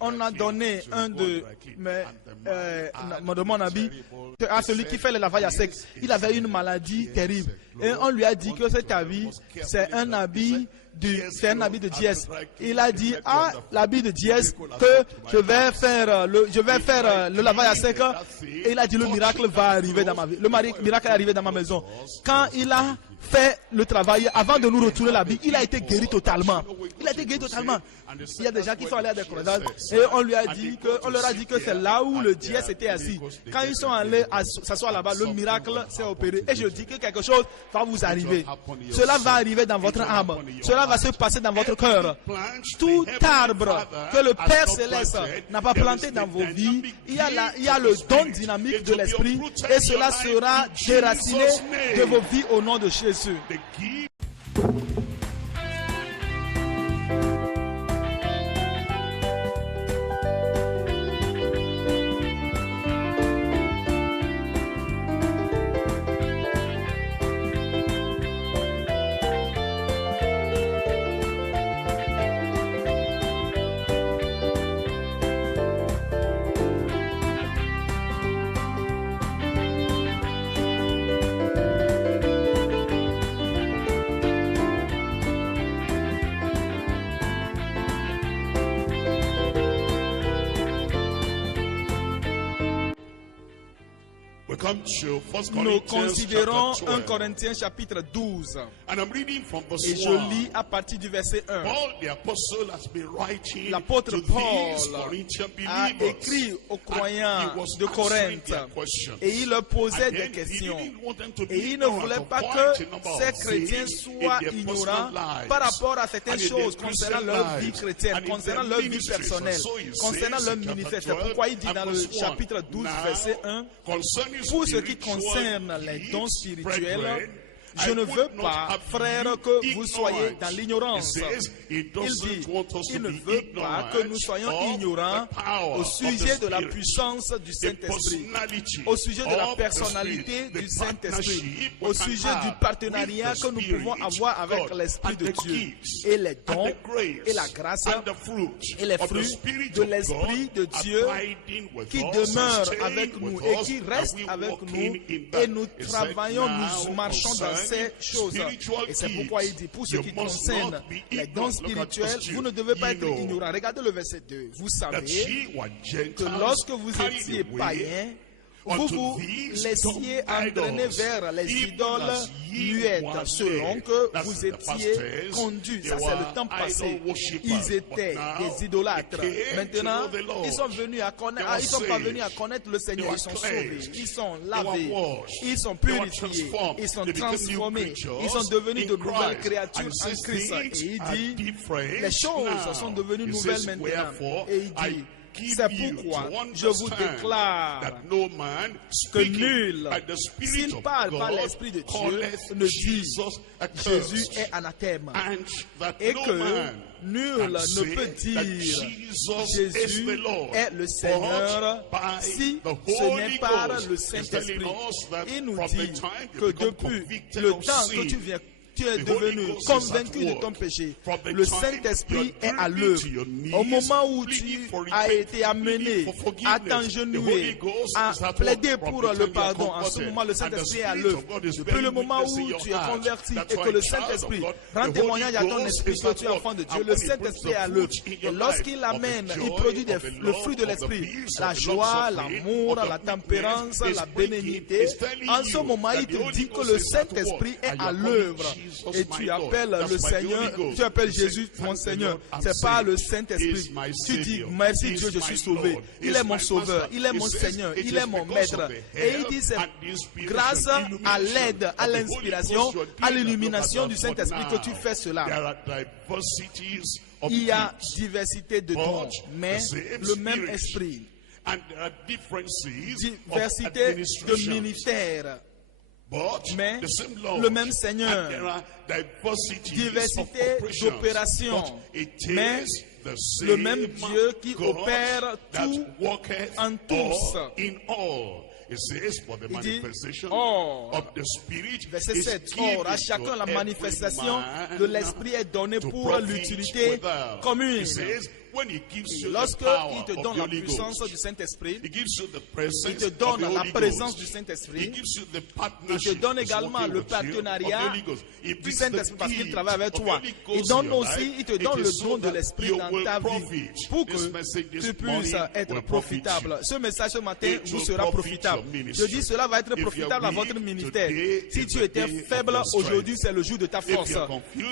on a donné un de mon habit à celui qui fait le lavage à sec. Il avait une maladie terrible. Et on lui a dit que cet habit, c'est un habit de dièse. Il a dit, l'habit de dièse, que je vais faire le lavage à sec. Et il a dit, le miracle va arriver dans ma vie. Le miracle est arrivé dans ma maison. Quand il a fait le travail, avant de nous retourner l'habit, il a été guéri totalement. Il a été guéri totalement. Il y a des gens qui sont allés à des croisades et on leur a dit que c'est là où le dièse était assis. Quand ils sont allés s'asseoir là-bas, le miracle s'est opéré. Et je dis que quelque chose va vous arriver. Cela va arriver dans votre âme. Cela va se passer dans votre cœur. Tout arbre que le Père Céleste n'a pas planté dans vos vies, il y a le don dynamique de l'Esprit et cela sera déraciné de vos vies au nom de Jésus. Nous considérons 1 Corinthiens chapitre 12 et je lis à partir du verset 1. L'apôtre Paul a écrit aux croyants de Corinthe et il leur posait des questions et il ne voulait pas que ces chrétiens soient ignorants par rapport à certaines choses concernant leur vie chrétienne, concernant leur vie personnelle, concernant leur ministère. C'est pourquoi il dit dans le chapitre 12 verset 1: pour ce qui concerne les dons spirituels, je ne veux pas, frères, que vous soyez dans l'ignorance. Il dit, il ne veut pas que nous soyons ignorants au sujet de la puissance du Saint-Esprit, au sujet de la personnalité du Saint-Esprit, au sujet du partenariat que nous pouvons avoir avec l'Esprit de Dieu, et les dons, et la grâce, et les fruits de l'Esprit de Dieu qui demeure avec nous et qui reste avec nous, et nous travaillons, nous marchons dans ces choses. Et c'est pourquoi il dit, pour ce qui concerne les dons spirituels, vous ne devez pas être ignorants. Regardez le verset 2. Vous savez que lorsque vous étiez païens, vous vous laissiez entraîner vers les idoles muettes, selon que vous étiez conduits. Ça, c'est le temps passé. Ils étaient des idolâtres. Maintenant, ils sont venus à connaître, ils sont parvenus à connaître le Seigneur. Ils sont sauvés, ils sont lavés, ils sont purifiés, ils sont transformés, ils sont devenus de nouvelles créatures en Christ. Et il dit, les choses sont devenues nouvelles maintenant. Et il dit, c'est pourquoi je vous déclare que nul, s'il parle par l'Esprit de Dieu, ne dit Jésus est anathème, et que nul ne peut dire Jésus est le Seigneur si ce n'est par le Saint-Esprit. Il nous dit que depuis le temps que tu es devenu convaincu de ton péché, le Saint-Esprit est à l'œuvre. Au moment où tu as été amené à t'engenouiller, à plaider pour le pardon, en ce moment le Saint-Esprit est à l'œuvre. Depuis le moment où tu es converti et que le Saint-Esprit rend témoignage à ton esprit que tu es enfant de Dieu, le Saint-Esprit est à l'œuvre. Et lorsqu'il amène, il produit le fruit de l'Esprit, la joie, l'amour, la tempérance, la bénignité. En ce moment, il te dit que le Saint-Esprit est à l'œuvre. Et tu appelles le Seigneur, tu appelles Jésus mon Seigneur. C'est pas le Saint-Esprit. Tu dis, merci Dieu, je suis sauvé. Il est mon sauveur, il est mon Seigneur, il est mon maître. Et il dit, c'est grâce à l'aide, à l'inspiration, à l'illumination du Saint-Esprit que tu fais cela. Il y a diversité de dons, mais le même esprit. Diversité de ministères. Mais le même Seigneur, diversité d'opérations, mais le même Dieu qui opère tout en tous. Il dit, verset 7, or à chacun la manifestation de l'Esprit est donnée pour l'utilité commune. Lorsqu'il te donne la puissance du Saint-Esprit, il te donne la présence du Saint-Esprit, il te donne également le partenariat du Saint-Esprit parce qu'il travaille avec toi. Il te donne le don de l'Esprit dans ta vie pour que tu puisses être profitable. Ce message ce matin vous sera profitable. Je dis cela va être profitable à votre ministère. Si tu étais faible, aujourd'hui c'est le jour de ta force.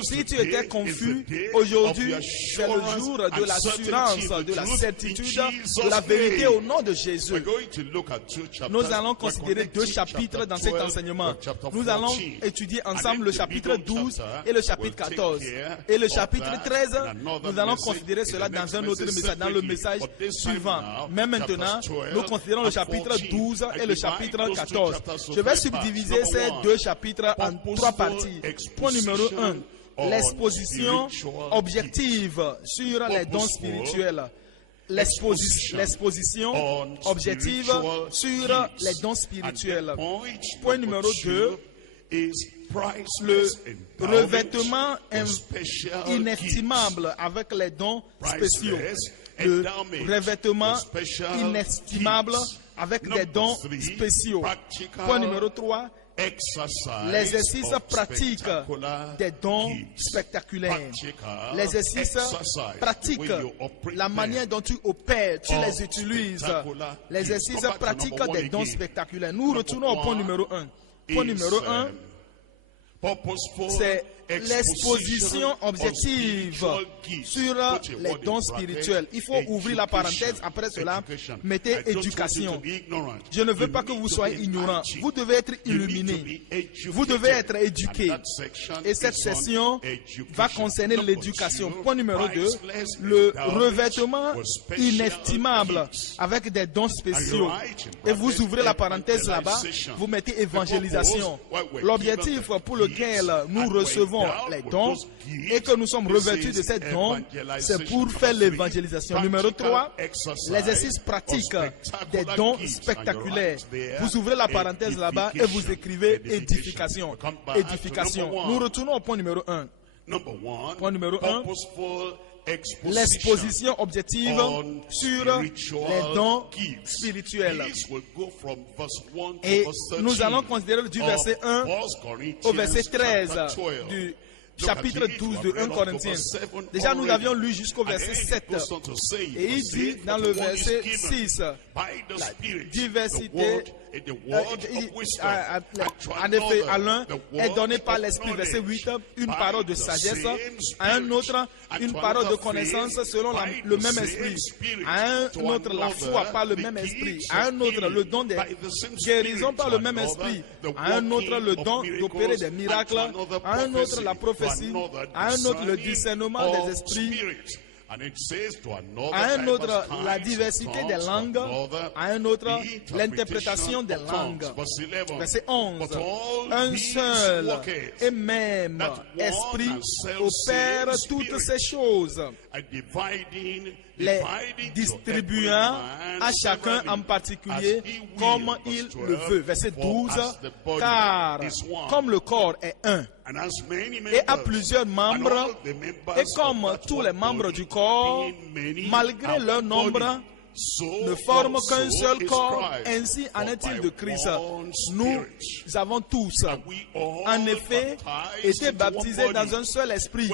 Si tu étais confus, aujourd'hui c'est le jour de l'assurance, de la certitude, de la vérité au nom de Jésus. Nous allons considérer 2 chapitres dans cet enseignement. Nous allons étudier ensemble le chapitre 12 et le chapitre 14. Et le chapitre 13, nous allons considérer cela dans un autre message, dans le message suivant. Mais maintenant, nous considérons le chapitre 12 et le chapitre 14. Je vais subdiviser ces 2 chapitres en 3 parties. Point numéro 1, l'exposition objective sur les dons spirituels. L'exposition objective sur les dons spirituels. Point numéro 2, le revêtement inestimable avec les dons spéciaux. Le revêtement inestimable avec des dons spéciaux. Point numéro 3, l'exercice pratique des dons spectaculaires. L'exercice pratique, la manière dont tu opères, tu les utilises. L'exercice pratique des dons spectaculaires. Nous retournons au point numéro 1. Point numéro 1, c'est l'exposition objective sur les dons spirituels. Il faut ouvrir la parenthèse. Après cela, mettez éducation. Je ne veux pas que vous soyez ignorants. Vous devez être illuminés. Vous devez être éduqués. Et cette session va concerner l'éducation. Point numéro 2, le revêtement inestimable avec des dons spéciaux. Et vous ouvrez la parenthèse là-bas. Vous mettez évangélisation. L'objectif pour lequel nous recevons les dons et que nous sommes revêtus de ces dons, c'est pour faire l'évangélisation. Numéro 3, l'exercice pratique des dons spectaculaires. Vous ouvrez la parenthèse là-bas et vous écrivez édification. Édification. Nous retournons au point numéro 1. Point numéro 1, l'exposition objective sur les dons spirituels. Et nous allons considérer du verset 1 au verset 13 du chapitre 12 de 1 Corinthiens. Déjà, nous avions lu jusqu'au verset 7. Et il dit dans le verset 6, la diversité, en effet, à l'un est donnée par l'Esprit, verset 8, une parole de sagesse, à un autre, une parole de connaissance selon le même Esprit, à un autre, la foi par le même Esprit, à un autre, le don des guérisons par le même Esprit, à un autre, le don d'opérer des miracles, à un autre, la prophétie, à un autre, le discernement des esprits, à un autre, la diversité des langues, à un autre, l'interprétation des langues. Verset 11. Un seul et même Esprit opère toutes ces choses, les distribuant à chacun en particulier comme il le veut. Verset 12. Car comme le corps est un et a plusieurs membres, et comme tous les membres du corps, malgré leur nombre, ne forment qu'un seul corps, ainsi en est-il de Christ. Nous avons tous, en effet, été baptisés dans un seul esprit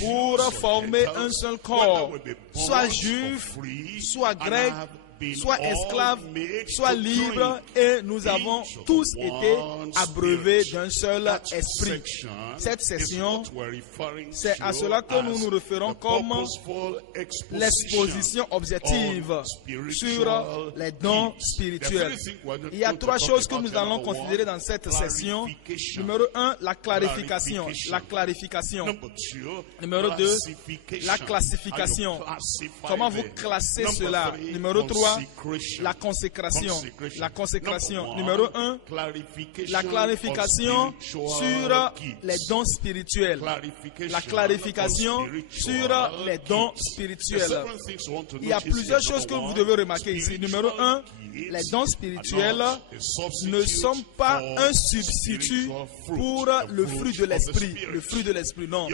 pour former un seul corps, soit juif, soit grec, soit esclaves, soit libres, et nous avons tous été abreuvés d'un seul esprit. Cette session, c'est à cela que nous nous référons comme l'exposition objective sur les dons spirituels. Il y a 3 choses que nous allons considérer dans cette session. Numéro 1, la clarification. La clarification. Numéro 2, la classification. Comment vous classez cela? Numéro 3, 3, la consécration. La consécration. Numéro 1, la clarification sur les dons spirituels. La clarification sur les dons spirituels. Il y a plusieurs choses que vous devez remarquer ici. Numéro 1, les dons spirituels ne sont pas un substitut pour le fruit de l'esprit. Le fruit de l'esprit, non.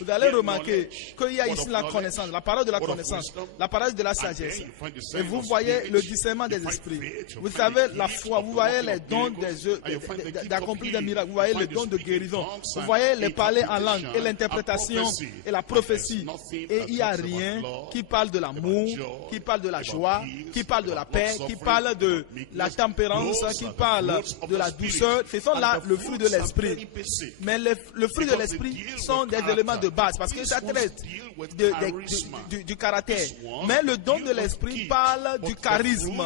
Vous allez remarquer qu'il y a ici la connaissance, la parole de la connaissance, la parole de la sagesse. Et vous voyez le discernement des esprits. Vous savez la foi, vous voyez les dons d'accomplir des miracles, vous voyez les dons de guérison, vous voyez les parler en langue et l'interprétation et la prophétie. Et il n'y a rien qui parle de l'amour, qui parle de la joie, qui parle de la paix, qui parle de la tempérance, qui parle de la douceur. Ce sont là le fruit de l'esprit. Mais le fruit de l'esprit sont des éléments de base parce que ça traite du caractère. Mais le don de l'esprit parle du charisme.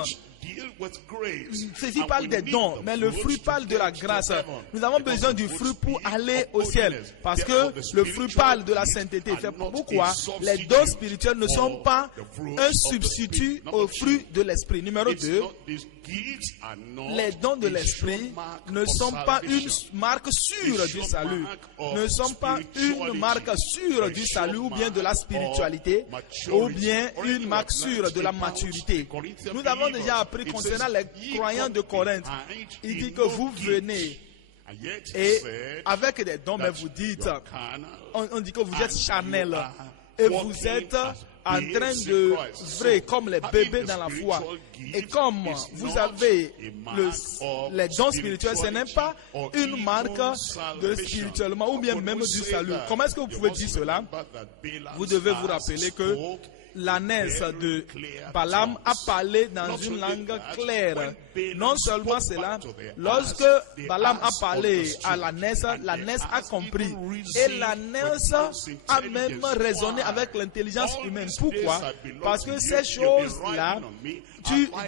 Ceci parle des dons, mais le fruit parle de la grâce. Nous avons besoin du fruit pour aller au ciel, parce que le fruit parle de la sainteté. C'est pourquoi les dons spirituels ne sont pas un substitut au fruit de l'esprit. Numéro 2, les dons de l'esprit ne sont pas une marque sûre du salut, ne sont pas une marque sûre du salut ou bien de la spiritualité, ou bien une marque sûre de la maturité. Nous avons déjà appris concernant les croyants de Corinthe. Il dit que vous venez et avec des dons, mais vous dites, on dit que vous êtes charnel et vous êtes en train de vrai comme les bébés dans la foi. Et comme vous avez les dons spirituels, ce n'est pas une marque de spirituellement ou bien même du salut. Comment est-ce que vous pouvez dire cela? Vous devez vous rappeler que l'ânesse de Balaam a parlé dans une langue claire. Non seulement cela, lorsque Balaam a parlé à l'ânesse a compris. Et l'ânesse a même raisonné avec l'intelligence humaine. Pourquoi? Parce que ces choses-là,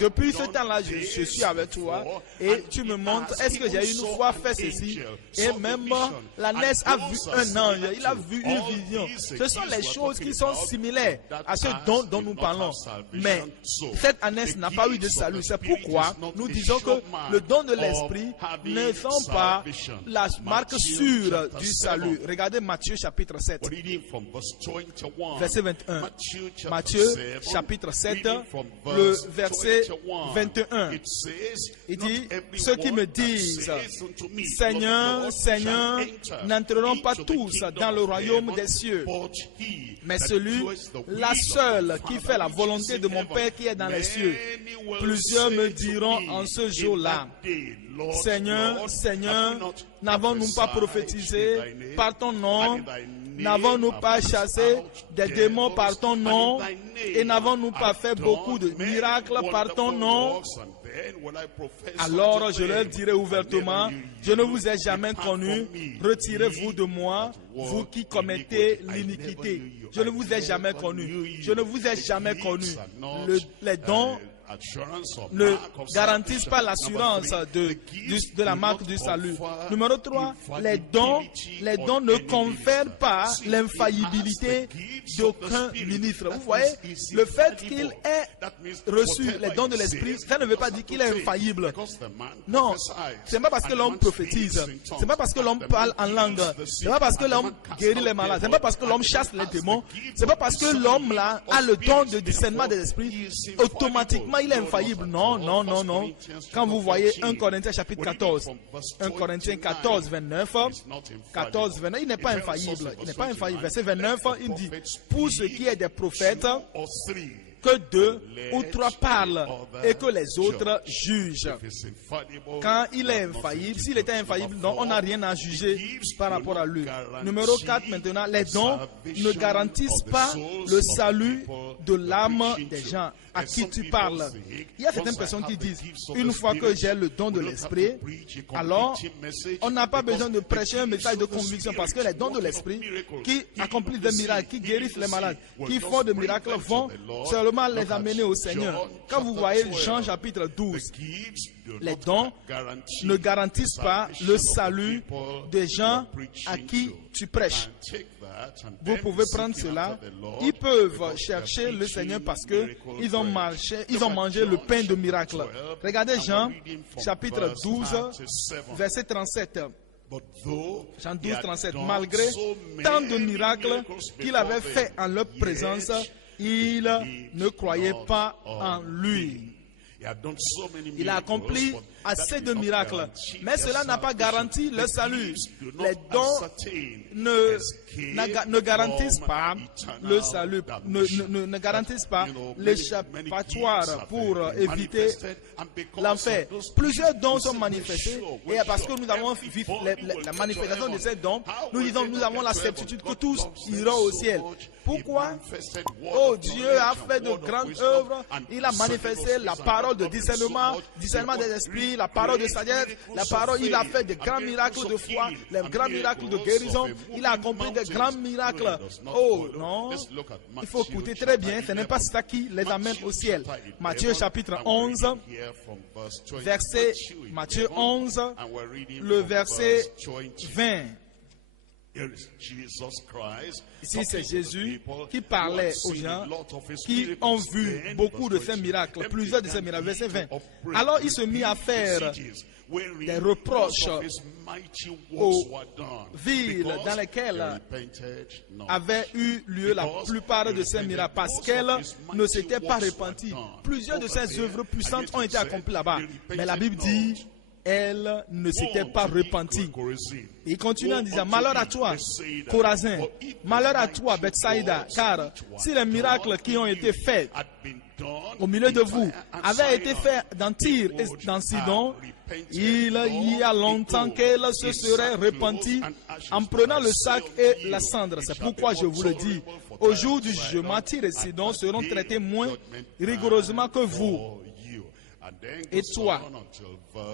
depuis ce temps-là, je suis avec toi et tu me montres, est-ce que j'ai une fois fait ceci? Et même l'ânesse a vu un ange, il a vu une vision. Ce sont les choses qui sont similaires à ce dont nous parlons. Mais cette ânesse n'a pas eu de salut. C'est pourquoi nous disons que le don de l'esprit ne sont pas la marque sûre du salut. Regardez Matthieu chapitre 7, verset 21. Matthieu chapitre 7, le verset 21. Il dit, ceux qui me disent, Seigneur, Seigneur, n'entreront pas tous dans le royaume des cieux, mais la seule qui fait la volonté de mon Père qui est dans les cieux. Plusieurs me diront en ce jour-là, Seigneur, Seigneur, n'avons-nous pas prophétisé par ton nom? N'avons-nous pas chassé des démons par ton nom? Et n'avons-nous pas fait beaucoup de miracles par ton nom? Alors je leur dirai ouvertement, je ne vous ai jamais connu, retirez-vous de moi, vous qui commettez l'iniquité. Je ne vous ai jamais connu, je ne vous ai jamais connu. Les dons ne garantissent pas l'assurance de la marque du salut. Numéro 3, les dons ne confèrent pas l'infaillibilité d'aucun ministre. Vous voyez, le fait qu'il ait reçu les dons de l'esprit, ça ne veut pas dire qu'il est infaillible. Non, c'est pas parce que l'homme prophétise, c'est pas parce que l'homme parle en langue, c'est pas parce que l'homme guérit les malades, c'est pas parce que l'homme chasse les démons, c'est pas parce que l'homme là a le don de discernement des esprits, automatiquement il est infaillible. Non, non, non, non. Quand vous voyez 1 Corinthiens chapitre 14, 1 Corinthiens 14, 29, il n'est pas infaillible. Il n'est pas infaillible. Verset 29, il dit, pour ce qui est des prophètes, que 2 ou 3 parlent et que les autres jugent. Quand il est infaillible, s'il était infaillible, non, on n'a rien à juger par rapport à lui. Numéro 4 maintenant, les dons ne garantissent pas le salut de l'âme des gens à qui tu parles. Il y a certaines personnes qui disent, une fois que j'ai le don de l'esprit, alors on n'a pas besoin de prêcher un message de conviction parce que les dons de l'esprit qui accomplissent des miracles, qui guérissent les malades, qui font des miracles vont seulement seulement les amener au Seigneur. Quand vous voyez Jean chapitre 12, les dons ne garantissent pas le salut des gens à qui tu prêches. Vous pouvez prendre cela. Ils peuvent chercher le Seigneur parce que ils ont mangé le pain de miracle. Regardez Jean chapitre 12, verset 37. Jean 12, 37. Malgré tant de miracles qu'il avait fait en leur présence, ils ne croyaient pas en lui. Il a accompli assez de miracles, mais cela n'a pas garanti le salut. Les dons ne garantissent pas le salut, ne garantissent pas l'échappatoire pour éviter l'enfer. Plusieurs dons sont manifestés, et parce que nous avons vu la manifestation de ces dons, nous avons la certitude que tous iront au ciel. Pourquoi? Oh, Dieu a fait de grandes œuvres. Il a manifesté la parole de discernement des esprits, la parole de sagesse, la parole. Il a fait de grands miracles de foi, les grands miracles de guérison. Il a accompli de grands miracles. Oh non, il faut écouter très bien. Ce n'est pas ça qui les amène au ciel. Matthieu chapitre 11, Matthieu 11, le verset 20. Ici, c'est Jésus qui parlait aux gens qui ont vu beaucoup de ces miracles, plusieurs de ces miracles. Verset 20. Alors, il se mit à faire des reproches aux villes dans lesquelles avaient eu lieu la plupart de ces miracles, parce qu'elles ne s'étaient pas repenties. Plusieurs de ces œuvres puissantes ont été accomplies là-bas. Mais la Bible dit, elles ne s'étaient pas repenties. Il continue en disant, malheur à toi, Chorazin, malheur à toi, Bethsaïda, car si les miracles qui ont été faits au milieu de vous avaient été faits dans Tyr et dans Sidon, il y a longtemps qu'elles se seraient repenties en prenant le sac et la cendre. C'est pourquoi je vous le dis, au jour du jugement, Tyr et Sidon seront traités moins rigoureusement que vous. Et toi.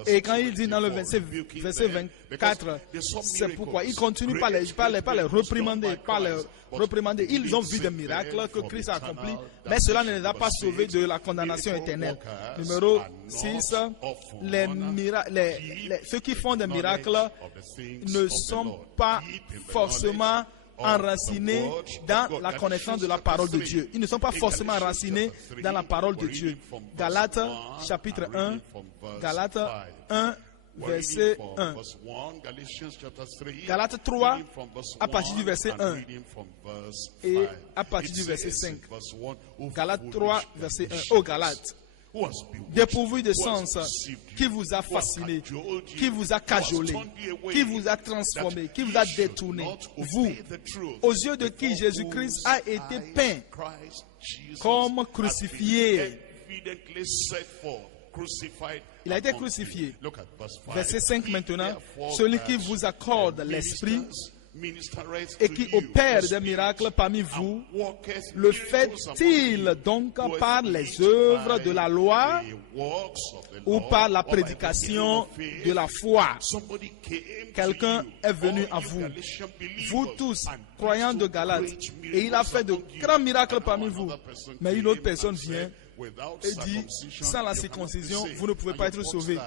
Et quand il dit dans le verset 24, c'est pourquoi il continue par les réprimander, Ils ont vu des miracles que Christ a accomplis, mais cela ne les a pas sauvés de la condamnation éternelle. Numéro 6, ceux qui font des miracles ne sont pas forcément enracinés dans la connaissance de la parole de Dieu. Ils ne sont pas forcément enracinés dans la parole de Dieu. Galates chapitre 1, Galates 1, verset 1. Galates 3, à partir du verset 1 et à partir du verset 5. Galates 3, verset 1. Oh Galates, dépourvu de sens, qui vous a fasciné, qui vous a cajolé, qui vous a transformé, qui vous a détourné, vous, aux yeux de qui Jésus-Christ a été peint comme crucifié. Il a été crucifié. Verset 5 maintenant. Celui qui vous accorde l'esprit et qui opère des miracles parmi vous, le fait-il donc par les œuvres de la loi ou par la prédication de la foi? Quelqu'un est venu à vous, vous tous, croyants de Galates, et il a fait de grands miracles parmi vous. Mais une autre personne vient et dit, sans la circoncision, vous ne pouvez pas être sauvés.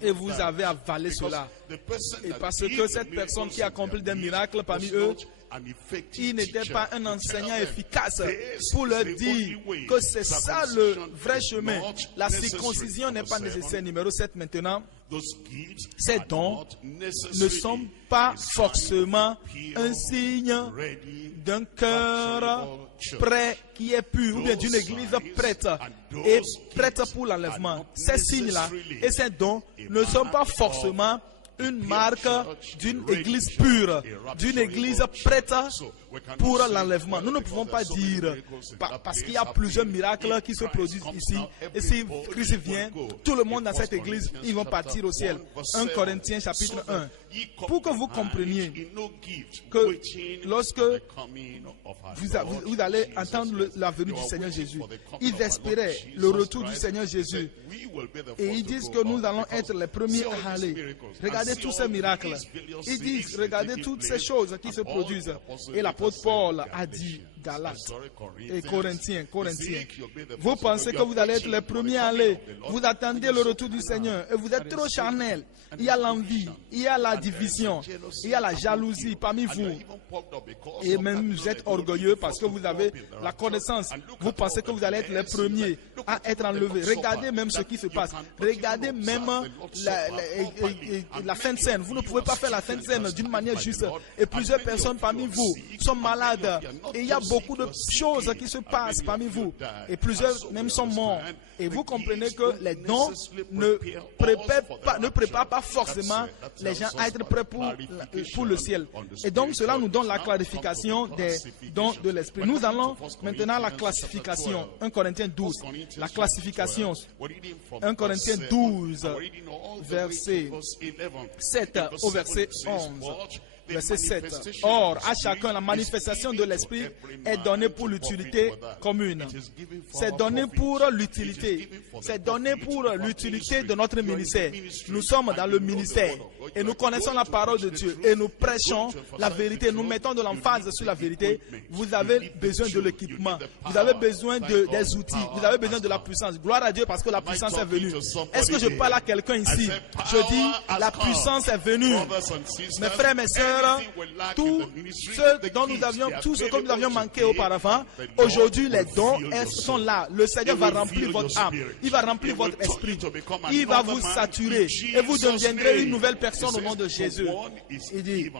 Et vous avez avalé cela. Et parce que cette personne qui accomplit des miracles parmi eux, il n'était pas un enseignant efficace pour leur dire que c'est ça le vrai chemin. La circoncision n'est pas nécessaire. Numéro 7 maintenant. Ces dons ne sont pas forcément un signe d'un cœur prêt qui est pur, ou bien d'une église prête et prête pour l'enlèvement. Ces signes-là et ces dons ne sont pas forcément une marque d'une église pure, d'une église prête pour l'enlèvement. Nous ne pouvons pas dire, parce qu'il y a plusieurs miracles qui se produisent ici, et si Christ vient, tout le monde dans cette église, ils vont partir au ciel. 1 Corinthiens chapitre 1. Pour que vous compreniez que lorsque vous allez entendre la venue du Seigneur Jésus, ils espéraient le retour du Seigneur Jésus. Et ils disent que nous allons être les premiers à aller. Regardez tous ces miracles. Ils disent, regardez toutes ces choses qui se produisent. Et l'apôtre l'apôtre Paul a dit Galates et Corinthiens. Vous pensez que vous allez être les premiers à aller. Vous attendez le retour du Seigneur et vous êtes trop charnel. Il y a l'envie, il y a la division, il y a la jalousie parmi vous. Et même vous êtes orgueilleux parce que vous avez la connaissance. Vous pensez que vous allez être les premiers à être enlevés. Regardez même ce qui se passe. Regardez même la fin de scène. Vous ne pouvez pas faire la fin de scène d'une manière juste. Et plusieurs personnes parmi vous sont malades. Et il y a beaucoup de choses qui se passent parmi vous. Et plusieurs même sont morts. Et vous comprenez que les dons ne préparent pas forcément les gens à être prêts pour le ciel. Et donc cela nous donne la clarification des dons de l'Esprit. Nous allons maintenant à la classification. 1 Corinthiens 12. La classification. 1 Corinthiens 12, verset 7 au verset 11. Verset 7. Or, à chacun, la manifestation de l'Esprit est donnée pour l'utilité commune. C'est donné pour l'utilité. C'est donné pour l'utilité de notre ministère. Nous sommes dans le ministère et nous connaissons la parole de Dieu et nous prêchons la vérité. Nous mettons de l'emphase sur la vérité. Vous avez besoin de l'équipement. Vous avez besoin des outils. Vous avez besoin de la puissance. Gloire à Dieu parce que la puissance est venue. Est-ce que je parle à quelqu'un ici? Je dis, la puissance est venue. Mes frères, mes sœurs, tout ce que nous avions manqué auparavant, aujourd'hui les dons sont là. Le Seigneur va remplir votre âme, il va remplir votre esprit, il va vous saturer et vous deviendrez une nouvelle personne au nom de Jésus. Il dit,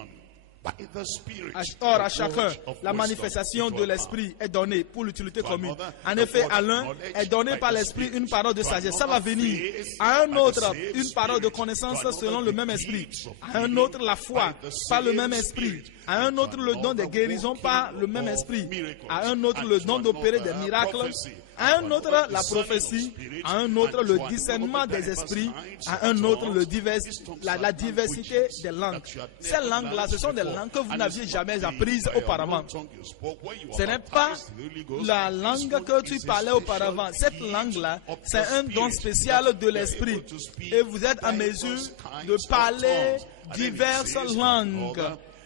or à chacun, la manifestation de l'Esprit est donnée pour l'utilité commune. En effet, à l'un est donnée par l'Esprit une parole de sagesse. Ça va venir. À un autre, une parole de connaissance selon le même Esprit. À un autre, la foi par le même Esprit. À un autre, le don de guérison par le même Esprit. À un autre, le don d'opérer des miracles. À un autre, la prophétie. À un autre, le discernement des esprits. À un autre, la diversité des langues. Ces langues-là, ce sont des langues que vous n'aviez jamais apprises auparavant. Ce n'est pas la langue que tu parlais auparavant. Cette langue-là, c'est un don spécial de l'esprit. Et vous êtes en mesure de parler diverses langues.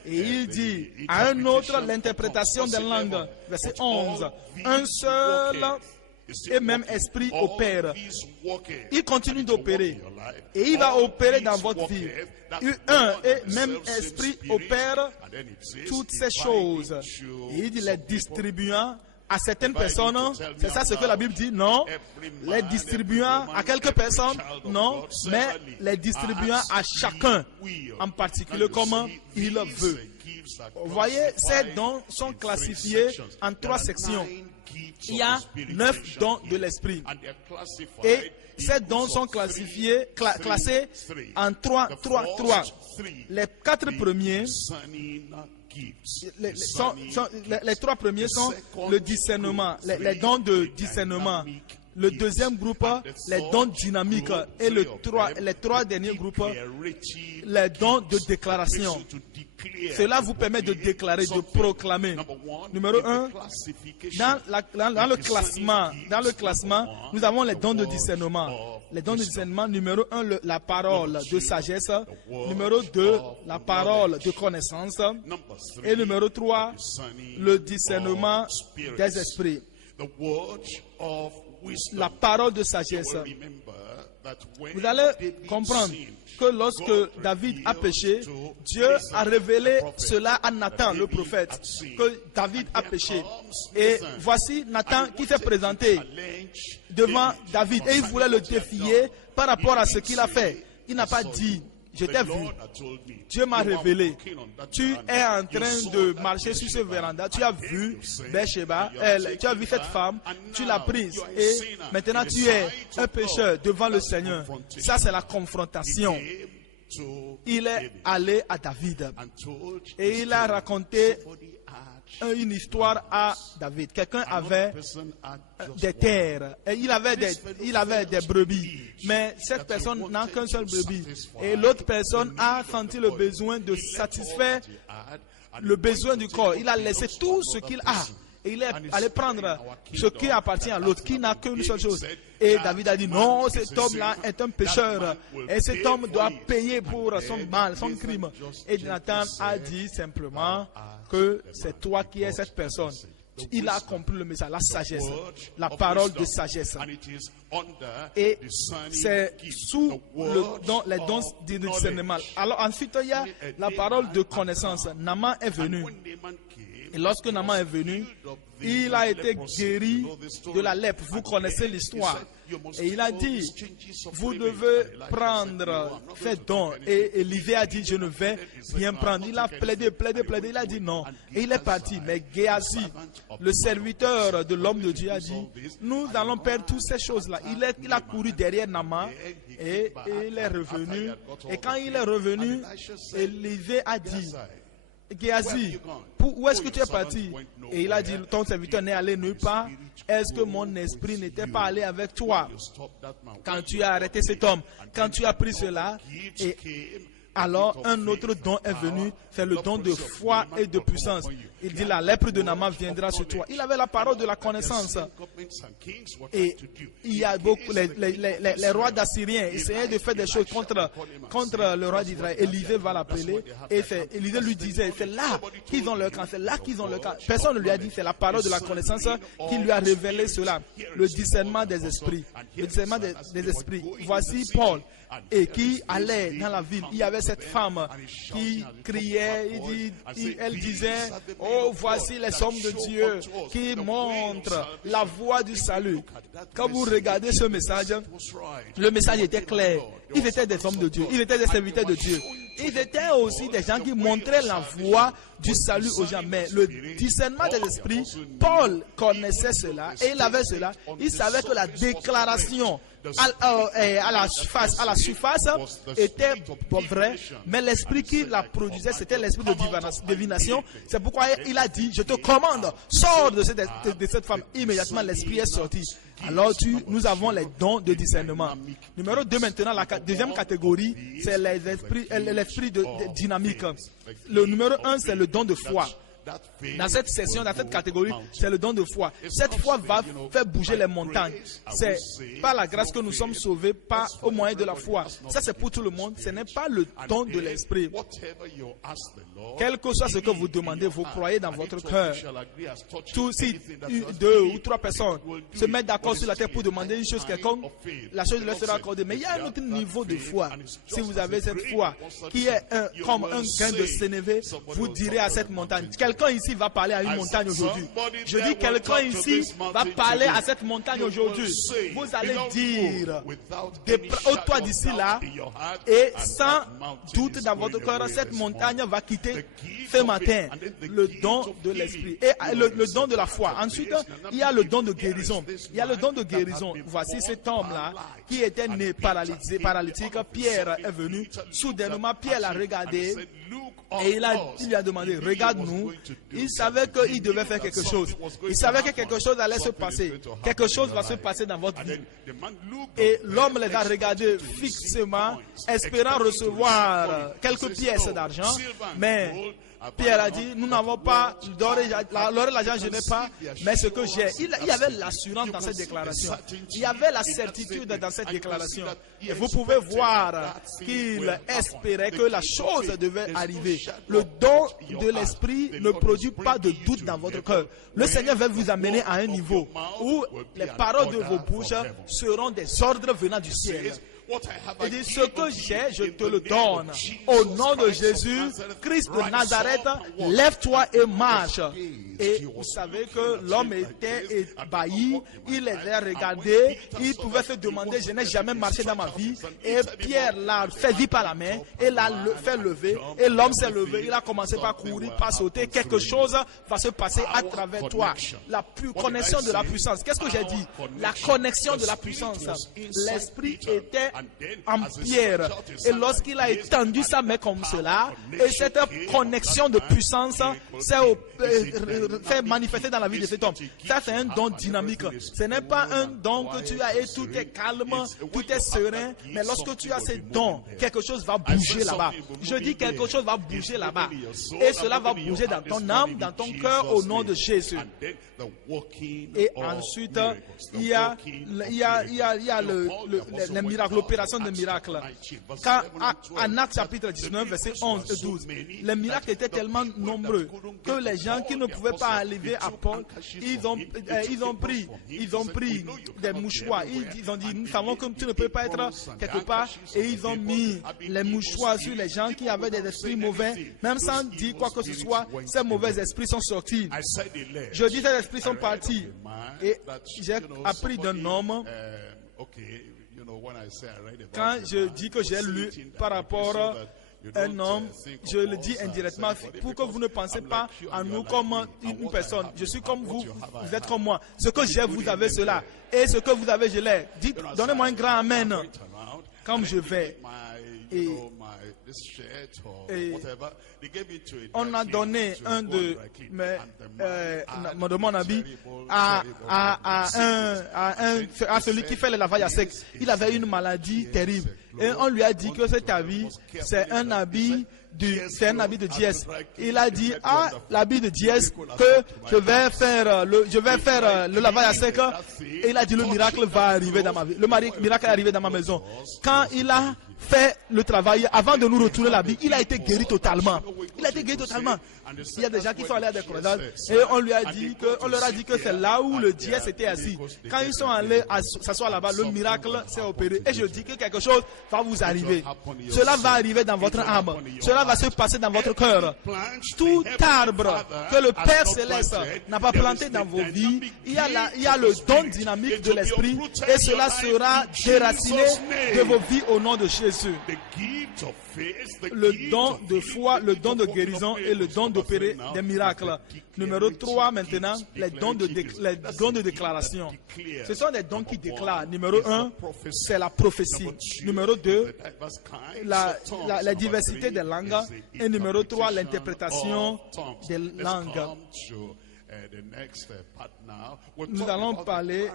Et il dit, à un autre, l'interprétation des langues. Verset 11. Un seul et même esprit opère. Il continue d'opérer. Et il va opérer dans votre vie. Un et même esprit opère toutes ces choses. Et il dit, les distribuant à certaines personnes, c'est ça ce que la Bible dit? Non. Les distribuant à quelques personnes? Non. Mais les distribuant à chacun, en particulier comme il veut. Vous voyez, ces dons sont classifiés en 3 sections. Il y a 9 dons de l'esprit. Et ces dons sont classés en 3. Les 4 premiers, les 3 premiers sont le discernement, les dons de discernement. Le deuxième groupe, les dons dynamiques. Et les 3 derniers groupes, les dons de déclaration. Cela vous permet de déclarer, de proclamer. Numéro 1, dans le classement, nous avons les dons de discernement. Les dons de discernement, numéro 1, la parole de sagesse. Numéro 2, la parole de connaissance. Et numéro 3, le discernement des esprits. La parole de sagesse. Vous allez comprendre que lorsque David a péché, Dieu a révélé cela à Nathan, le prophète, que David a péché. Et voici Nathan qui s'est présenté devant David et il voulait le défier par rapport à ce qu'il a fait. Il n'a pas dit, je t'ai vu, Dieu m'a révélé, tu es en train de marcher sur ce véranda, tu as vu Bathsheba, tu as vu cette femme, tu l'as prise et maintenant tu es un pécheur devant le Seigneur. Ça c'est la confrontation. Il est allé à David et il a raconté une histoire à David. Quelqu'un avait des terres et il avait des brebis, mais cette personne n'a qu'un seul brebis et l'autre personne a senti le besoin de satisfaire le besoin du corps. Il a laissé tout ce qu'il a Et il est allé prendre ce qui appartient à l'autre, qui n'a qu'une seule chose. Et David a dit, non, cet homme-là est un pécheur. Et cet homme doit payer pour son mal, son crime. Et Nathan a dit simplement que c'est toi qui es cette personne. Il a compris le message, la sagesse, la parole de sagesse. Et c'est sous les dons du discernement. Alors ensuite, il y a la parole de connaissance. Naaman est venu. Et lorsque Naaman est venu, il a été guéri de la lèpre. Vous connaissez l'histoire. Et il a dit, vous devez prendre, faites don. Et Élisée a dit, je ne vais rien prendre. Il a plaidé. Il a dit non. Et il est parti. Mais Géasi, le serviteur de l'homme de Dieu, a dit, nous allons perdre toutes ces choses-là. Il a couru derrière Naaman et il est revenu. Et quand il est revenu, Élisée a dit, Géasi, où est-ce que tu es parti? Et il a dit, ton serviteur n'est allé nulle part. Est-ce que mon esprit n'était pas allé avec toi quand tu as arrêté cet homme, quand tu as pris cela? Et alors un autre don est venu, c'est le don de foi et de puissance. Il dit, la lèpre de Naaman viendra sur toi. Il avait la parole de la connaissance. Et il y a beaucoup, les rois d'Assyrien essayaient de faire des choses contre le roi d'Israël. Élisée va l'appeler et Élisée lui disait, c'est là qu'ils ont leur camp, c'est là qu'ils ont leur camp. Personne ne lui a dit, c'est la parole de la connaissance qui lui a révélé cela. Le discernement des esprits. Le discernement des esprits. Voici Paul. Et qui allait dans la ville. Il y avait cette femme qui criait, elle disait, oh, voici les hommes de Dieu qui montrent la voie du salut. Quand vous regardez ce message, le message était clair. Ils étaient des hommes de Dieu, ils étaient des serviteurs de Dieu. Ils étaient aussi des gens qui montraient la voie du salut aux gens. Mais le discernement des esprits, Paul connaissait cela et il avait cela. Il savait que la déclaration à la surface était vrai, mais l'esprit qui la produisait, c'était l'esprit de divination. C'est pourquoi il a dit, je te commande, sors de cette femme. Immédiatement, l'esprit est sorti. Alors, nous avons les dons de discernement. Numéro 2 maintenant, la deuxième catégorie, c'est l'esprit de dynamique. Le numéro 1, c'est le don de foi. Dans cette session, dans cette catégorie, c'est le don de foi. Cette foi va faire bouger les montagnes. C'est par la grâce que nous sommes sauvés, pas au moyen de la foi. Ça, c'est pour tout le monde. Ce n'est pas le don de l'esprit. Quel que soit ce que vous demandez, vous croyez dans votre cœur. Si 2 ou 3 personnes se mettent d'accord sur la terre pour demander une chose quelconque, la chose leur sera accordée. Mais il y a un autre niveau de foi. Si vous avez cette foi qui est comme un grain de sénévé, vous direz à cette montagne. Quelqu'un ici va parler à une montagne aujourd'hui. Je dis quelqu'un ici va parler à cette montagne aujourd'hui. Vous allez dire au toit d'ici là, et sans doute dans votre cœur, cette montagne va quitter ce matin. Le don de l'esprit et le don de la foi. Ensuite, il y a le don de guérison. Il y a le don de guérison. Voici cet homme-là qui était né paralytique. Pierre est venu. Soudainement, Pierre l'a regardé. Et il lui a demandé, regarde-nous. Il savait qu'il devait faire quelque chose. Il savait que quelque chose allait se passer. Quelque chose va se passer dans votre vie. Et l'homme les a regardés fixement, espérant recevoir quelques pièces d'argent. Mais Pierre a dit, nous n'avons pas l'or et l'argent, je n'ai pas, mais ce que j'ai. Il y avait l'assurance dans cette déclaration. Il y avait la certitude dans cette déclaration. Et vous pouvez voir qu'il espérait que la chose devait arriver. Le don de l'esprit ne produit pas de doute dans votre cœur. Le Seigneur va vous amener à un niveau où les paroles de vos bouches seront des ordres venant du ciel. Il dit, ce que j'ai, je te le donne. Au nom de Jésus, Christ de Nazareth, lève-toi et marche. Et vous savez que l'homme était ébahi, il les a regardés, il pouvait se demander, je n'ai jamais marché dans ma vie. Et Pierre l'a fait vivre par la main, et l'a fait lever, et l'homme s'est levé, il a commencé par courir, par sauter. Quelque chose va se passer à travers toi. La connexion de la puissance. Qu'est-ce que j'ai dit? La connexion de la puissance. L'esprit était en Pierre. Et lorsqu'il a étendu sa main comme cela, et cette connexion de puissance s'est faire manifester dans la vie de cet homme. Ça, c'est un don dynamique. Ce n'est pas un don que tu as et tout est calme, tout est serein. Mais lorsque tu as ces dons, quelque chose va bouger là-bas. Je dis quelque chose va bouger là-bas. Et cela va bouger dans ton âme, dans ton cœur, au nom de Jésus. Et ensuite, il y a les miracles, l'opération de miracles. Car en Actes chapitre 19, versets 11 et 12, les miracles étaient tellement nombreux que les gens qui ne pouvaient pas arriver à Paul, ils ont pris des mouchoirs. Ils ont dit, nous savons que tu ne peux pas être quelque part. Et ils ont mis les mouchoirs sur les gens qui avaient des esprits mauvais. Même sans dire quoi que ce soit, ces mauvais esprits sont sortis. Je dis, ces esprits sont partis. Et j'ai appris d'un homme. Quand je dis que j'ai lu par rapport à un homme, je le dis indirectement pour que vous ne pensez pas à nous comme une personne. Je suis comme vous, vous êtes comme moi. Ce que j'ai, vous avez cela. Et ce que vous avez, je l'ai. Dites, donnez-moi un grand amen. Comme je vais. Et on a donné un de mon habit à celui qui fait le lavage à sec. Il avait une maladie terrible. Et on lui a dit que cet habit, c'est un habit de dièse. Il a dit, l'habit de dièse, que je vais faire le lavage à sec. Et il a dit, le miracle va arriver dans ma vie. Le miracle est arrivé dans ma maison. Quand il a fait le travail, avant de nous retourner l'habit, il a été guéri totalement. Il a été guéri totalement. Il y a des gens qui sont allés à des croisades et on leur a dit que c'est là où le dièse était assis. Quand ils sont allés s'asseoir là-bas, le miracle s'est opéré. Et je dis que quelque chose va vous arriver. Cela va arriver dans votre âme. Cela va se passer dans votre cœur. Tout arbre que le Père Céleste n'a pas planté dans vos vies, il y a le don dynamique de l'Esprit et cela sera déraciné de vos vies au nom de Jésus. Le don de foi, le don de guérison et le don d'opérer des miracles. Numéro 3 maintenant, les dons de déclaration. Ce sont des dons qui déclarent. Numéro 1, c'est la prophétie. Numéro 2, la diversité des langues. Et numéro 3, l'interprétation des langues. Nous allons parler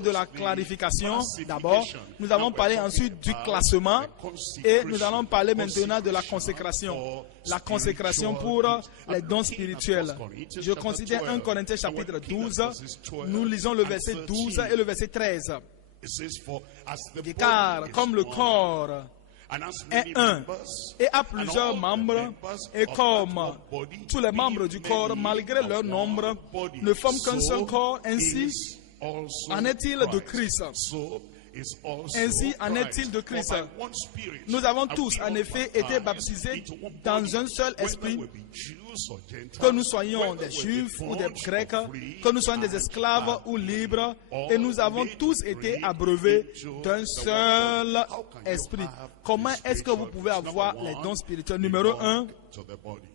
de la clarification d'abord. Nous allons parler ensuite du classement et nous allons parler maintenant de la consécration. La consécration pour les dons spirituels. Je considère 1 Corinthiens chapitre 12. Nous lisons le verset 12 et le verset 13. Car comme le corps est un et a plusieurs membres, et comme tous les membres du corps, malgré leur nombre, ne forment qu'un seul corps, ainsi en est-il de Christ. Ainsi en est-il de Christ. Nous avons tous en effet été baptisés dans un seul esprit, que nous soyons des Juifs ou des Grecs, que nous soyons des esclaves ou libres, et nous avons tous été abreuvés d'un seul esprit. Comment est-ce que vous pouvez avoir les dons spirituels? Numéro 1,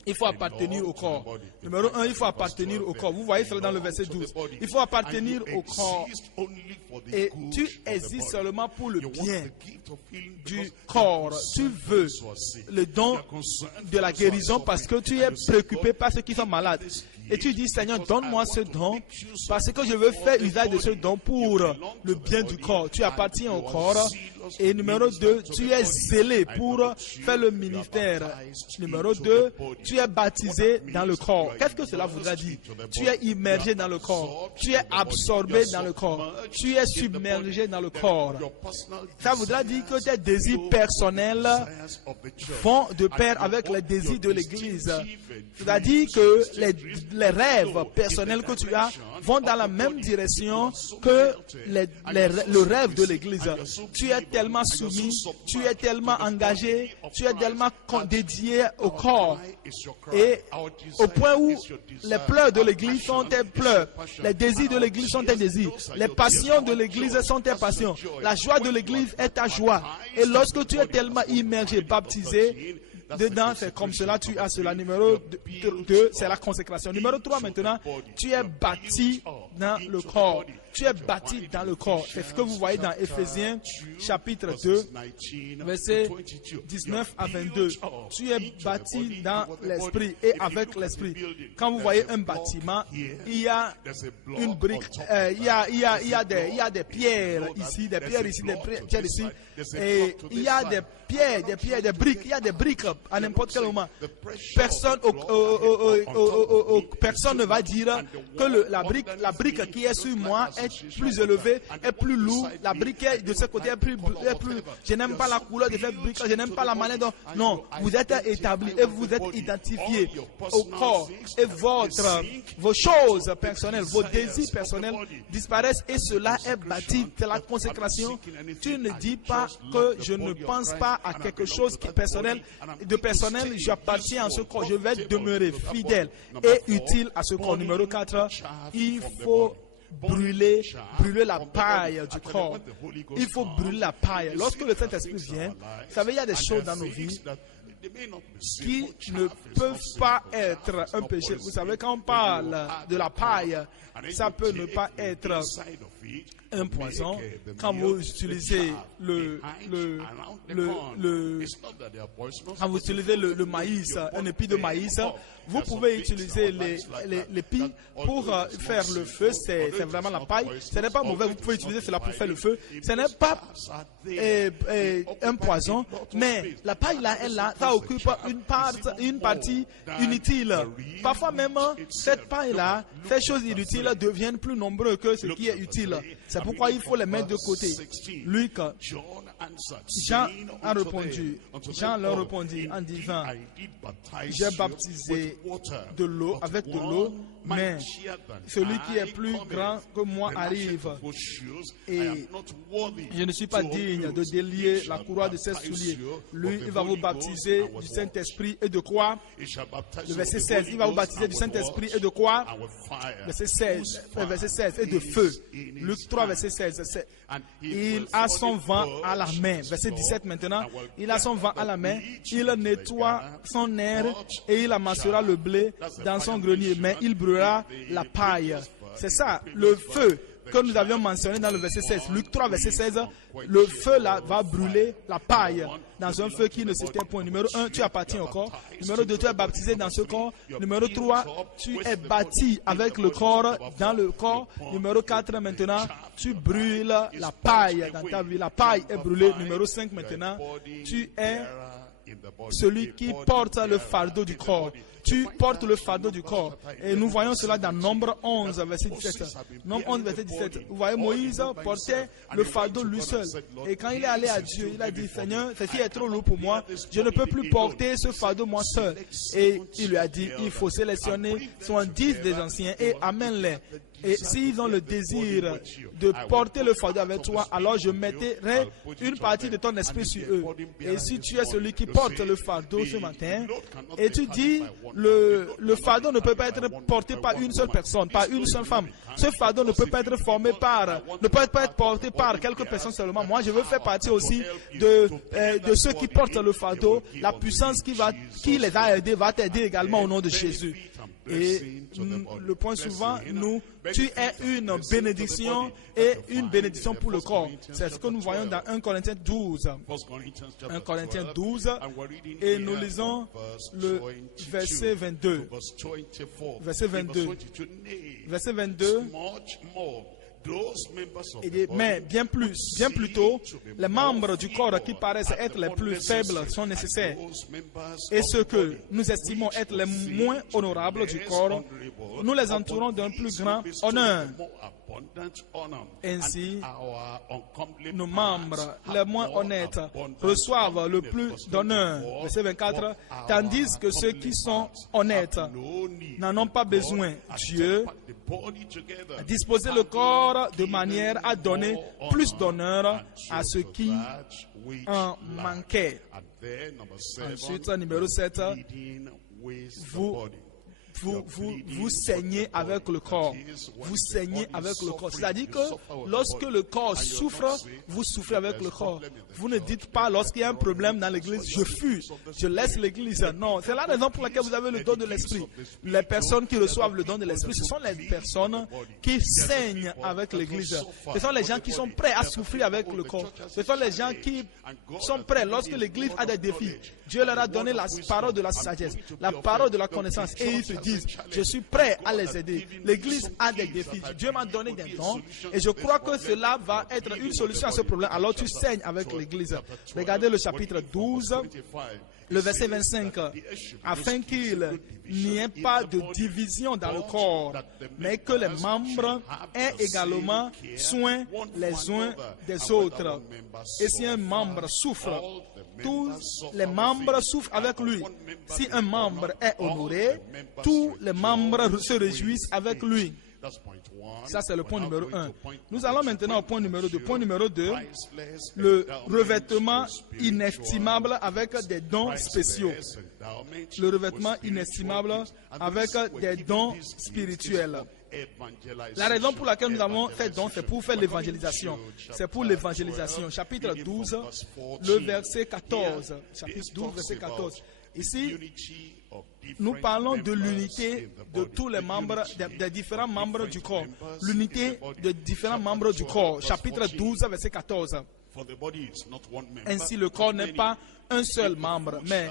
il faut appartenir au corps. Numéro 1, il faut appartenir au corps. Vous voyez cela dans le verset 12. Il faut appartenir au corps. Et tu existes seulement pour le bien du corps. Tu veux le don de la guérison parce que tu es préoccupé par ceux qui sont malades. Et tu dis, Seigneur, donne-moi ce don parce que je veux faire usage de ce don pour le bien du corps. Tu appartiens au corps. Et numéro 2, tu es zélé pour faire le ministère. Numéro 2, tu es baptisé dans le corps. Qu'est-ce que cela voudra dire? Tu es immergé dans le corps. Tu es absorbé dans le corps. Tu es submergé dans le corps. Ça voudra dire que tes désirs personnels vont de pair avec les désirs de l'Église. C'est-à-dire que les rêves personnels que tu as vont dans la même direction que le rêve de l'Église. Tu es tellement soumis, tu es tellement engagé, tu es tellement dédié au corps. Et au point où les pleurs de l'Église sont tes pleurs, les désirs de l'Église sont tes désirs, les passions de l'Église sont tes passions, la joie de l'Église est ta joie. Et lorsque tu es tellement immergé, baptisé, dedans, c'est comme cela, tu as cela. Numéro 2, c'est la consécration. Numéro 3, maintenant, tu es bâti dans le corps. tu es bâti dans le corps. C'est ce que vous voyez dans Éphésiens chapitre 2, versets 19 à 22. Tu es bâti dans l'esprit et avec l'esprit. Quand vous voyez un bâtiment, il y a une brique, il y a des pierres ici, des pierres ici, des pierres ici, et il y a des pierres, des briques, il y a des briques à n'importe quel moment. Personne ne va dire que la brique qui est sur moi est plus élevée, est plus lourde, la brique de ce côté est plus. Je n'aime pas la couleur de cette brique, je n'aime pas la manière dont. Non, vous êtes établi et vous êtes identifié au corps et vos choses personnelles, vos désirs personnels disparaissent et cela est bâti. C'est la consécration. Tu ne dis pas que je ne pense pas à quelque chose qui est personnel, j'appartiens à ce corps, je vais demeurer fidèle et utile à ce corps. Numéro 4, il faut brûler la paille du corps. Il faut brûler la paille. Lorsque le Saint-Esprit vient, vous savez, il y a des choses dans nos vies qui ne peuvent pas être un péché. Vous savez, quand on parle de la paille, ça peut ne pas être un poison. Quand vous utilisez quand vous utilisez le maïs, un épi de maïs, vous pouvez utiliser l'épi pour faire le feu. C'est vraiment la paille. Ce n'est pas mauvais. Vous pouvez utiliser cela pour faire le feu. Ce n'est pas un poison, mais la paille là, ça occupe une partie inutile. Parfois même, cette paille là, ces choses inutiles deviennent plus nombreuses que ce qui est utile. C'est pourquoi il faut les mettre de côté. Luc, Jean leur répondit en disant, j'ai baptisé de l'eau, avec de l'eau, mais celui qui est plus grand que moi arrive et je ne suis pas digne de délier la courroie de ses souliers. Lui, il va vous baptiser du Saint-Esprit et de quoi? Le verset 16, il va vous baptiser du Saint-Esprit et de quoi? Verset 16, et de feu. Luc 3, verset 16. Il a son vent à la main. Verset 17 maintenant. Il a son vent à la main. Il nettoie son air et il amassera le blé dans son grenier. Mais il brûlera la paille. C'est ça, le feu que nous avions mentionné dans le verset 16. Luc 3, verset 16. Le feu là va brûler la paille dans un feu qui ne s'éteint point. Numéro 1, tu appartiens au corps. Numéro 2, tu es baptisé dans ce corps. Numéro 3, tu es bâti avec le corps dans le corps. Numéro 4, maintenant, tu brûles la paille dans ta vie. La paille est brûlée. Numéro 5, maintenant, tu es celui qui porte le fardeau du corps. Tu portes le fardeau du corps. Et nous voyons cela dans Nombre 11, verset 17. Nombre 11, verset 17. Vous voyez, Moïse portait le fardeau lui seul. Et quand il est allé à Dieu, il a dit, Seigneur, ceci est trop lourd pour moi. Je ne peux plus porter ce fardeau moi seul. Et il lui a dit, il faut sélectionner 70 des anciens et amène-les. Et s'ils ont le désir de porter le fardeau avec toi, alors je mettrai une partie de ton esprit sur eux. Et si tu es celui qui porte le fardeau ce matin, et tu dis, le fardeau ne peut pas être porté par une seule personne, par une seule femme. Ce fardeau ne peut pas être porté par quelques personnes seulement. Moi, je veux faire partie aussi de ceux qui portent le fardeau. La puissance qui les a aidés va t'aider également au nom de Jésus. Et le point suivant, tu es une bénédiction et une bénédiction pour le corps. C'est ce que nous voyons dans 1 Corinthiens 12. 1 Corinthiens 12, et nous lisons le verset 22. Verset 22. Verset 22. Mais bien plus tôt, les membres du corps qui paraissent être les plus faibles sont nécessaires. Et ceux que nous estimons être les moins honorables du corps, nous les entourons d'un plus grand honneur. Ainsi, nos membres les moins honnêtes reçoivent le plus d'honneur. Verset 24. Tandis que ceux qui sont honnêtes n'en ont pas besoin. Dieu a disposé le corps de manière à donner plus d'honneur à ceux qui en manquaient. Ensuite, numéro 7, vous vous saignez avec le corps. Vous saignez avec le corps. C'est-à-dire que lorsque le corps souffre, vous souffrez avec le corps. Vous ne dites pas lorsqu'il y a un problème dans l'église, je fuis, je laisse l'église. Non, c'est la raison pour laquelle vous avez le don de l'esprit. Les personnes qui reçoivent le don de l'esprit, ce sont les personnes qui saignent avec l'église. Ce sont les gens qui sont prêts à souffrir avec le corps. Ce sont les gens qui sont prêts lorsque l'église a des défis. Dieu leur a donné la parole de la sagesse, la parole de la connaissance, et ils se disent, je suis prêt à les aider. L'église a des défis. Dieu m'a donné des dons et je crois que cela va être une solution à ce problème. Alors tu saignes avec l'église. Regardez le chapitre 12, le verset 25. Afin qu'il n'y ait pas de division dans le corps, mais que les membres aient également soin les uns des autres. Et si un membre souffre, tous les membres souffrent avec lui. Si un membre est honoré, tous les membres se réjouissent avec lui. Ça, c'est le point numéro 1. Nous allons maintenant au point numéro 2. Point numéro 2, le revêtement inestimable avec des dons spéciaux. Le revêtement inestimable avec des dons spirituels. La raison pour laquelle nous avons fait don, c'est pour faire l'évangélisation. C'est pour l'évangélisation. Chapitre 12, le verset 14. Chapitre 12, verset 14. Ici, nous parlons de l'unité de tous les membres, des différents membres du corps. L'unité des différents membres du corps. Chapitre 12, verset 14. Ainsi, le corps n'est pas un seul membre, mais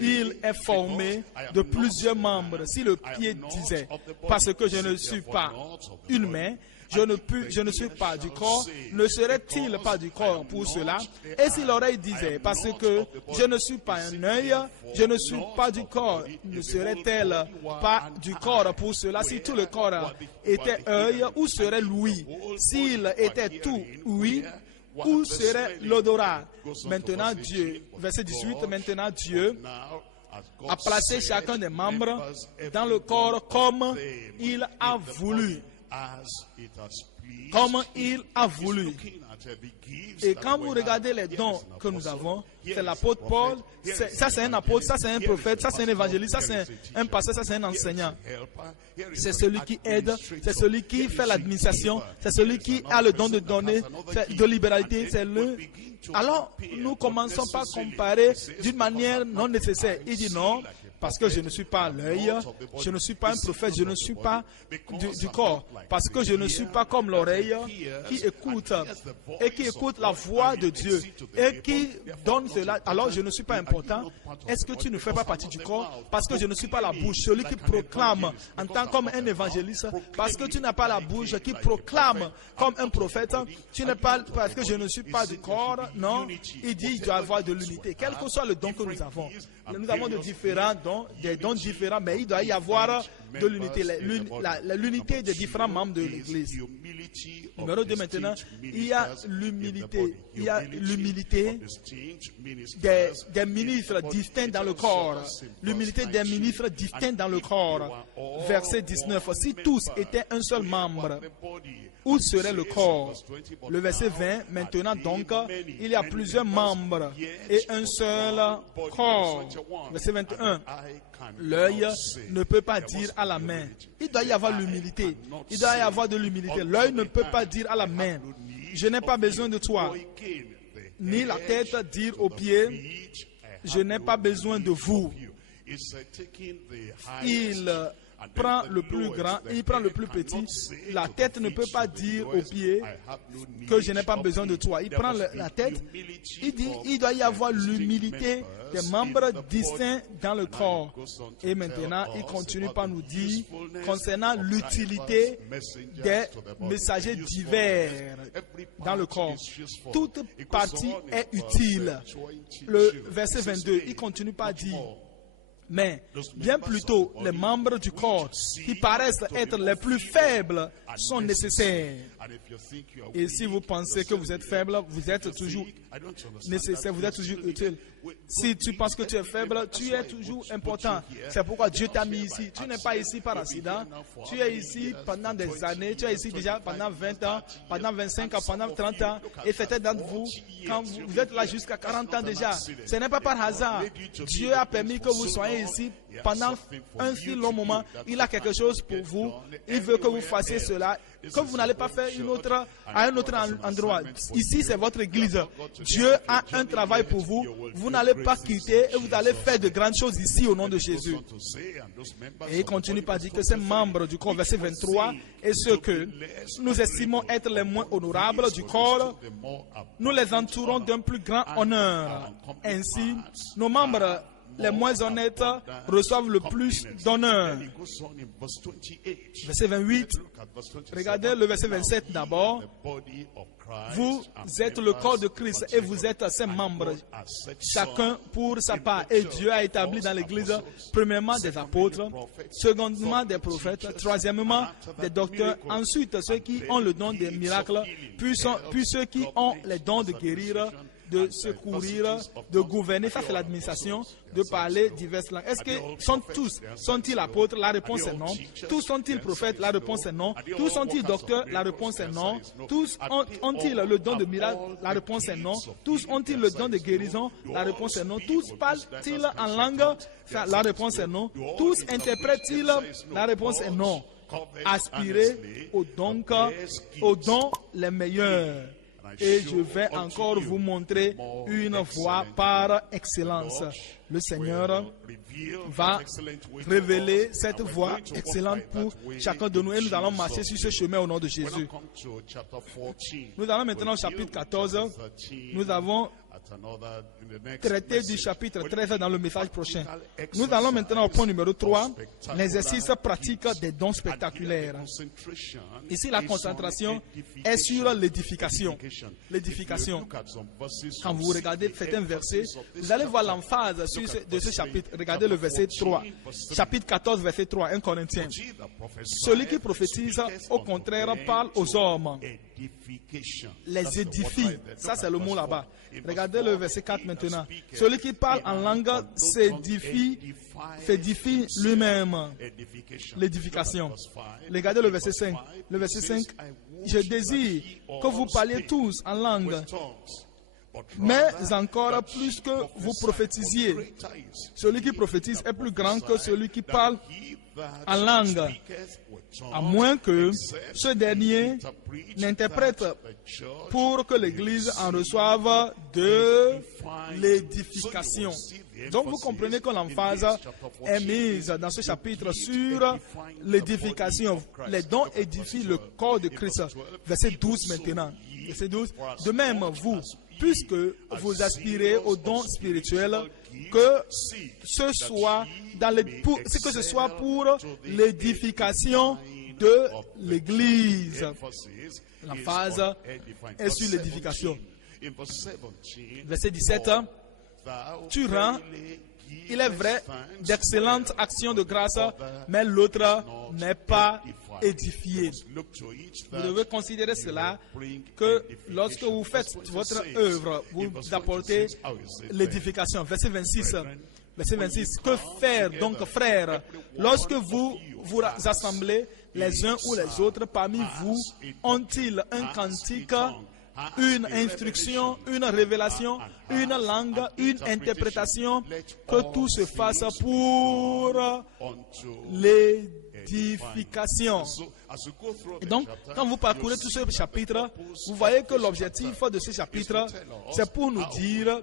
il est formé de plusieurs membres. Si le pied disait, parce que je ne suis pas une main, je ne suis pas du corps, ne serait-il pas du corps pour cela? Et si l'oreille disait, parce que je ne suis pas un œil, je ne suis pas du corps, ne serait-elle pas du corps pour cela? Si tout le corps était œil, où serait l'ouïe? S'il était tout ouïe, où serait l'odorat? Maintenant Dieu, verset 18, maintenant Dieu a placé chacun des membres dans le corps comme il a voulu. Comme il a voulu. Et quand vous regardez les dons que nous avons, c'est l'apôtre Paul, ça c'est un apôtre, ça c'est un prophète, ça c'est un évangéliste, ça c'est un pasteur, ça c'est un enseignant. C'est celui qui aide, c'est celui qui fait l'administration, c'est celui qui a le don de donner, de libéralité, c'est le... Alors, nous commençons par comparer d'une manière non nécessaire. Il dit non, parce que je ne suis pas l'œil, je ne suis pas un prophète, je ne suis pas du corps, parce que je ne suis pas comme l'oreille qui écoute et qui écoute la voix de Dieu et qui donne cela. Alors je ne suis pas important. Est-ce que tu ne fais pas partie du corps? Parce que je ne suis pas la bouche, celui qui proclame en tant comme un évangéliste, parce que tu n'as pas la bouche qui proclame comme un prophète, tu n'es pas, parce que je ne suis pas du corps. Non, il dit il doit y avoir de l'unité, quel que soit le don que nous avons. Nous avons de différents dons, des dons différents, mais il doit y avoir de l'unité, l'unité des différents membres de l'Église. Numéro 2 maintenant, il y a l'humilité. Il y a l'humilité des ministres distincts dans le corps. L'humilité des ministres distincts dans le corps. Verset 19. Si tous étaient un seul membre, où serait le corps? Le verset 20. Maintenant donc, il y a plusieurs membres et un seul corps. Verset 21. L'œil ne peut pas dire à la main. Il doit y avoir l'humilité. Il doit y avoir de l'humilité. L'œil ne peut pas dire à la main, je n'ai pas besoin de toi. Ni la tête dire aux pieds, je n'ai pas besoin de vous. Il prend le plus grand, il prend le plus petit. La tête ne peut pas dire aux pieds que je n'ai pas besoin de toi. Il prend la tête. Il dit, il doit y avoir l'humilité des membres distincts dans le corps. Et maintenant, il continue par nous dire concernant l'utilité des messagers divers dans le corps. Toute partie est utile. Le verset 22, il continue par dire, mais bien plutôt les membres du corps qui paraissent être les plus faibles sont nécessaires. Et si vous pensez que vous êtes faible, vous êtes toujours nécessaire, vous êtes toujours utile. Si tu penses que tu es faible, tu es toujours important. C'est pourquoi Dieu t'a mis ici. Tu n'es pas ici par accident. Tu es ici pendant des années. Tu es ici déjà pendant 20 ans, pendant 25 ans, pendant 30 ans. Et certains d'entre vous, quand vous êtes là jusqu'à 40 ans déjà, ce n'est pas par hasard. Dieu a permis que vous soyez ici pendant un si long moment. Il a quelque chose pour vous. Il veut que vous fassiez cela, que vous n'allez pas faire à un autre endroit. Ici, c'est votre église. Dieu a un travail pour vous. Vous n'allez pas quitter et vous allez faire de grandes choses ici au nom de Jésus. Et il continue par dire que ces membres du corps, verset 23, et ceux que nous estimons être les moins honorables du corps, nous les entourons d'un plus grand honneur. Ainsi, nos membres les moins honnêtes reçoivent le plus d'honneur. Verset 28. Regardez le verset 27 d'abord. Vous êtes le corps de Christ et vous êtes ses membres, chacun pour sa part. Et Dieu a établi dans l'Église, premièrement des apôtres, secondement des prophètes, troisièmement des docteurs, ensuite ceux qui ont le don des miracles, puis ceux qui ont les dons de guérir, de secourir, de gouverner, ça c'est l'administration, de parler diverses langues. Est-ce que sont-ils apôtres? La réponse est non. Tous sont-ils prophètes? La réponse est non. Tous sont-ils docteurs? La réponse est non. Tous ont-ils le don de miracle? La réponse est non. Tous ont-ils le don de guérison? La réponse est non. Tous parlent-ils en langue? La réponse est non. Tous interprètent-ils? La réponse est non. Aspirez aux dons les meilleurs. Et je vais encore vous montrer une voie par excellence. Le Seigneur va révéler cette voie excellente pour chacun de nous et nous allons marcher sur ce chemin au nom de Jésus. Nous allons maintenant au chapitre 14. Nous avons traité du chapitre 13 dans le message prochain. Nous allons maintenant au point numéro 3, l'exercice pratique des dons spectaculaires. Ici, la concentration est sur l'édification. L'édification. Quand vous regardez certains versets, vous allez voir l'emphase de ce chapitre. Regardez le verset 3. Chapitre 14, verset 3, 1 Corinthiens. Celui qui prophétise, au contraire, parle aux hommes. Les édifie. Ça, c'est le mot là-bas. Regardez le verset 4 maintenant. Celui qui parle en langue s'édifie lui-même. L'édification. Regardez le verset 5. Le verset 5. Je désire que vous parliez tous en langue, mais encore plus que vous prophétisiez. Celui qui prophétise est plus grand que celui qui parle en langue, à moins que ce dernier n'interprète pour que l'Église en reçoive de l'édification. Donc vous comprenez que l'emphase est mise dans ce chapitre sur l'édification. Les dons édifient le corps de Christ. Verset 12 maintenant. Verset 12. De même, vous, puisque vous aspirez aux dons spirituels, que ce soit pour l'édification de l'Église. L'emphase est sur l'édification. Verset 17. Tu rends, il est vrai, d'excellentes actions de grâce, mais l'autre n'est pas édifié. Vous devez considérer cela, que lorsque vous faites votre œuvre, vous apportez l'édification. Verset 26. Verset 26. Que faire donc, frères, lorsque vous vous assemblez les uns ou les autres parmi vous, ont-ils un cantique, une instruction, une révélation, une langue, une interprétation, que tout se fasse pour l'édification. Et donc, quand vous parcourez tout ce chapitre, vous voyez que l'objectif de ce chapitre, c'est pour nous dire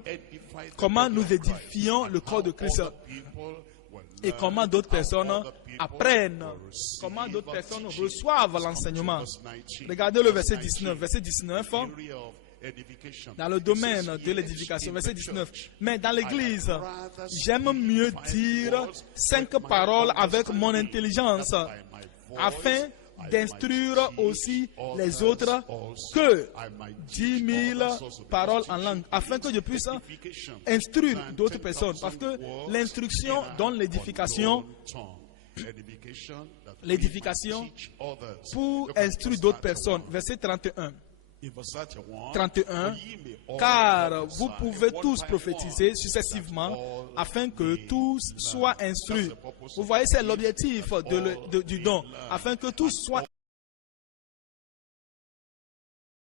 comment nous édifions le corps de Christ. Et comment d'autres personnes apprennent, comment d'autres personnes reçoivent l'enseignement. Regardez le verset 19. Verset 19, dans le domaine de l'édification. Verset 19. Mais dans l'Église, j'aime mieux dire 5 paroles avec mon intelligence, afin d'instruire aussi les autres que 10 000 paroles en langue, afin que je puisse instruire d'autres personnes. Parce que l'instruction donne l'édification l'édification pour instruire d'autres personnes. Verset 31. 31. Car vous pouvez tous prophétiser successivement afin que tous soient instruits. Vous voyez, c'est l'objectif du don. Afin que tous soient